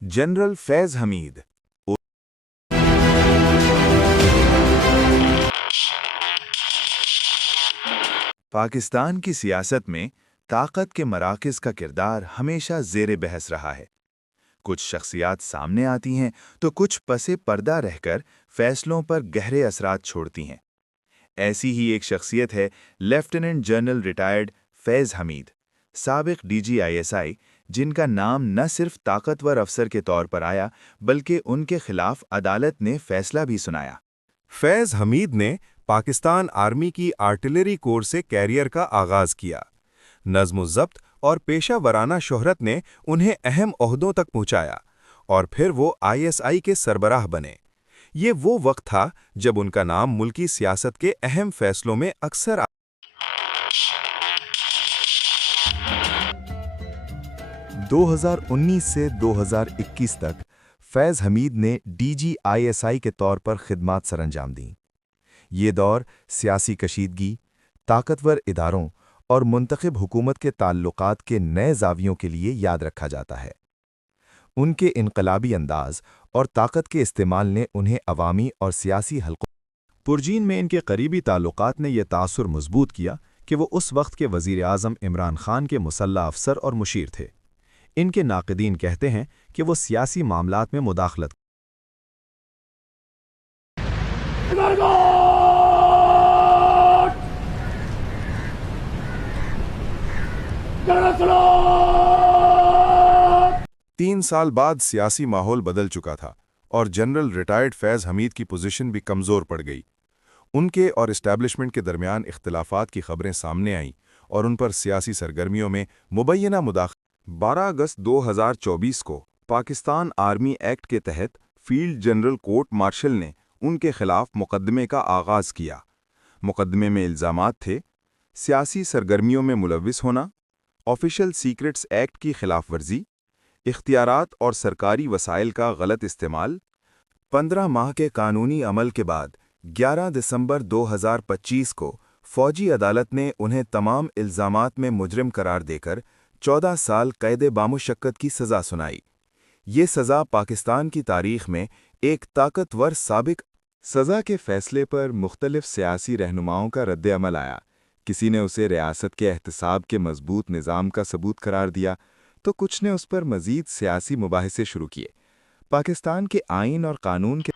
General फैज़ हमीद। पाकिस्तान की सियासत में ताकत के मराकज़ का किरदार हमेशा ज़ेरे बहस रहा है। कुछ शख्सियात सामने आती हैं तो कुछ पसे पर्दा रहकर फैसलों पर गहरे असरात छोड़ती हैं। ऐसी ही एक शख्सियत है लेफ्टिनेंट जनरल रिटायर्ड फैज़ हमीद, साबिक DG ISI, जिनका नाम न सिर्फ ताकतवर अफसर के तौर पर आया बल्कि उनके खिलाफ अदालत ने फैसला भी सुनाया। फैज़ हमीद ने पाकिस्तान आर्मी की आर्टिलरी कोर से कैरियर का आगाज़ किया। नज़्म-ओ-ज़ब्त और पेशा वराना शोहरत ने उन्हें अहम ओहदों तक पहुंचाया और फिर वो ISI के सरबराह बने। ये वो वक्त था जब उनका नाम मुल्की सियासत के अहम फैसलों में अक्सर 2019 से 2021 तक फैज़ हमीद ने DG ISI के तौर पर खिदमात सरअंजाम दीं। ये दौर सियासी कशीदगी, ताकतवर इदारों और मुंतखब हुकूमत के ताल्लुकात के नए ज़ावियों के लिए याद रखा जाता है। उनके इनकलाबी अंदाज और ताकत के इस्तेमाल ने उन्हें अवामी और सियासी हलकों पुरजीन में इनके करीबी ताल्लुकात ने यह तासुर मजबूत किया कि वो उस वक्त के वज़ीर आज़म इमरान खान के मुसल्ला अफसर और मुशीर थे। इनके नाक़दीन कहते हैं कि वो सियासी मामलात में मुदाखलत तीन साल बाद सियासी माहौल बदल चुका था और जनरल रिटायर्ड फैज़ हमीद की पोजीशन भी कमज़ोर पड़ गई। उनके और इस्टेब्लिशमेंट के दरमियान इख्तिलाफात की खबरें सामने आईं और उन पर सियासी सरगर्मियों में मुबैना मुदाखलत। 12 अगस्त 2024 को पाकिस्तान आर्मी एक्ट के तहत फील्ड जनरल कोर्ट मार्शल ने उनके खिलाफ मुकदमे का आगाज़ किया। मुकदमे में इल्ज़ामात थे सियासी सरगर्मियों में मुलविस होना, ऑफिशियल सीक्रेट्स एक्ट की खिलाफ वर्जी, इख्तियारात और सरकारी वसाइल का गलत इस्तेमाल। 15 माह के कानूनी अमल के बाद 11 दिसंबर 2025 को फौजी अदालत ने उन्हें तमाम इल्ज़ामात में मुजरिम करार देकर 14 साल कैद बामुशक्कत की सज़ा सुनाई। ये सज़ा पाकिस्तान की तारीख में एक ताकतवर साबिक सज़ा के फ़ैसले पर मुख्तलिफ सियासी रहनुमाओं का रद्द-ए-अमल आया। किसी ने उसे रियासत के एहतसाब के मजबूत निज़ाम का सबूत करार दिया तो कुछ ने उस पर मज़ीद सियासी मुबाहिसे शुरू किए। पाकिस्तान के आईन और कानून के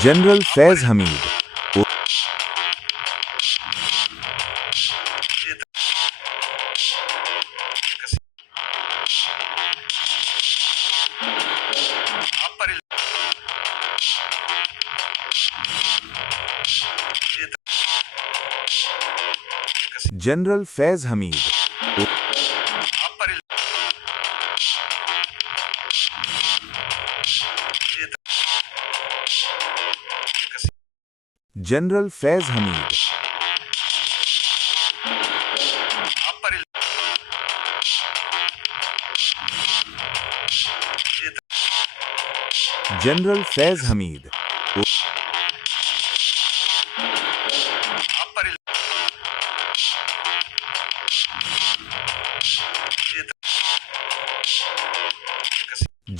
जनरल फैज़ हमीद। जनरल फैज़ हमीद। जनरल फैज़ हमीद। जनरल फैज़ हमीद।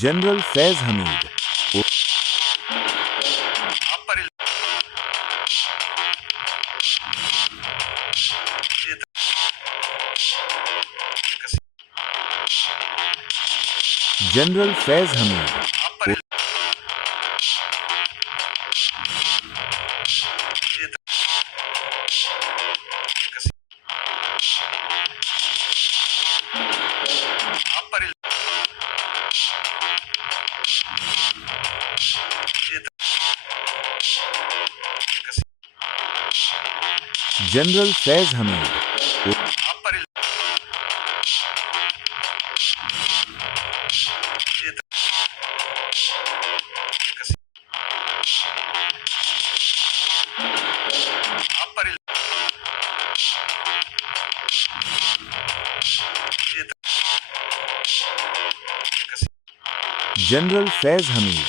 जनरल फैज़ हमीद। जनरल फैज़ हमीद। जनरल फैज़ हमीद। जनरल फैज हमीद।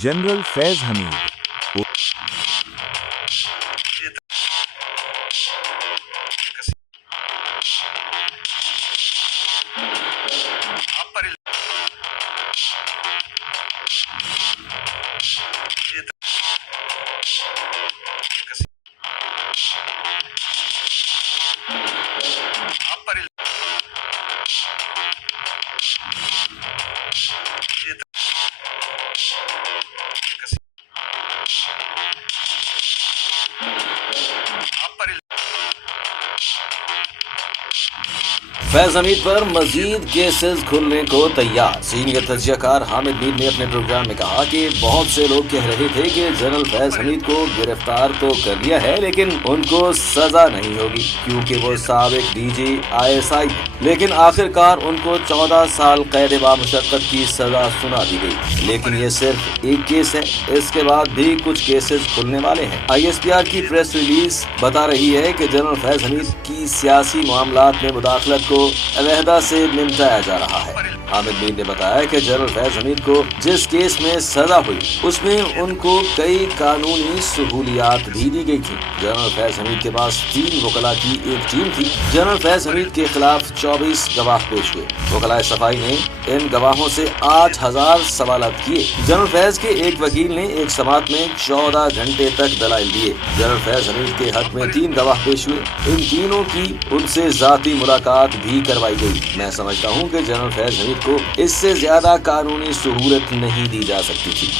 जनरल फैज हमीद। फैज हमीद पर मजीद केसेस खुलने को तैयार। सीनियर तज्जियाकार हामिद मीर ने अपने प्रोग्राम में कहा कि बहुत से लोग कह रहे थे कि जनरल फैज हमीद को गिरफ्तार तो कर लिया है लेकिन उनको सजा नहीं होगी क्योंकि वो साबिक डीजी ISI है। लेकिन आखिरकार उनको 14 साल कैद बामुशक्कत की सजा सुना दी गई। लेकिन ये सिर्फ एक केस है, इसके बाद भी कुछ केसेस खुलने वाले हैं। ISPR की प्रेस रिलीज बता रही है कि जनरल फैज हमीद की सियासी मामलात में मुदाखलत को अलहदा से निपटाया जा रहा है। हामिद मीर ने बताया कि जनरल फैज हमीद को जिस केस में सजा हुई उसमें उनको कई कानूनी सहूलियात भी दी गई थी। जनरल फैज हमीद के पास 3 वकला की एक टीम थी। जनरल फैज हमीद के खिलाफ 24 गवाह पेश हुए। वकलाए सफाई ने इन गवाहों से 8000 सवालात किए। जनरल फैज के एक वकील ने एक समाअत में 14 घंटे तक दलाइल दिए। जनरल फैज हमीद के हक में 3 गवाह पेश हुए। इन तीनों की उनसे जाती मुलाकात भी करवाई गई। मैं समझता हूँ कि जनरल फैज हमीद को इससे ज्यादा कानूनी सहूलत नहीं दी जा सकती थी।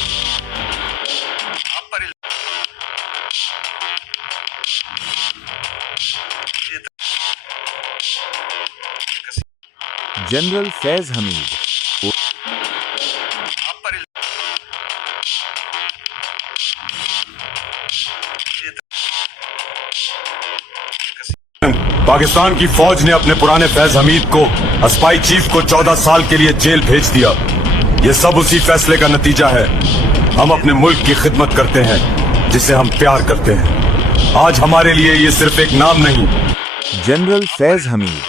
जनरल फैज हमीद। पाकिस्तान की फौज ने अपने पुराने फैज हमीद को स्पाई चीफ को 14 साल के लिए जेल भेज दिया। ये सब उसी फैसले का नतीजा है। हम अपने मुल्क की खिदमत करते हैं जिसे हम प्यार करते हैं। आज हमारे लिए ये सिर्फ एक नाम नहीं। जनरल फैज हमीद।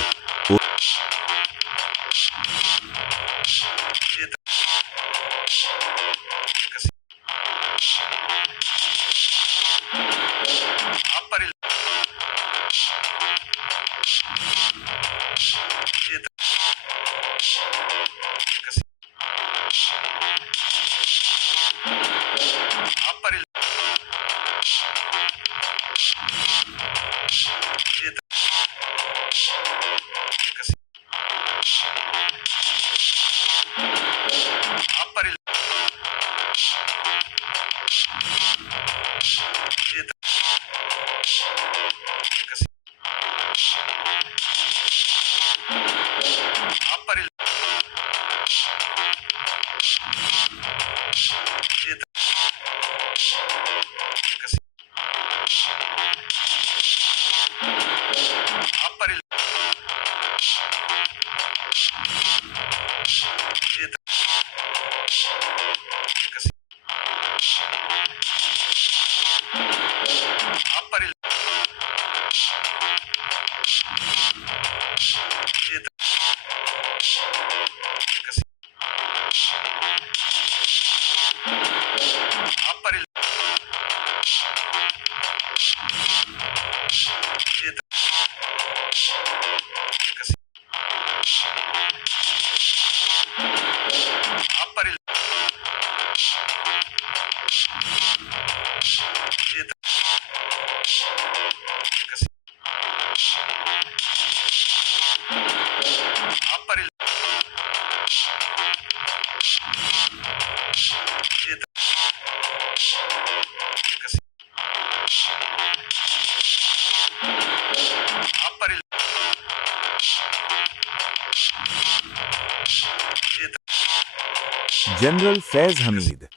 जनरल फैज हमीद।